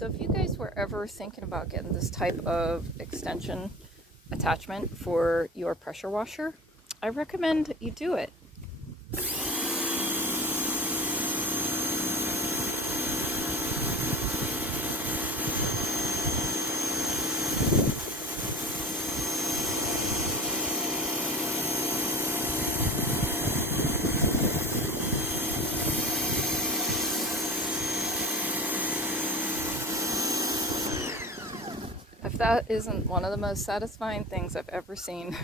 So if you guys were ever thinking about getting this type of extension attachment for your pressure washer, I recommend you do it. If that isn't one of the most satisfying things I've ever seen.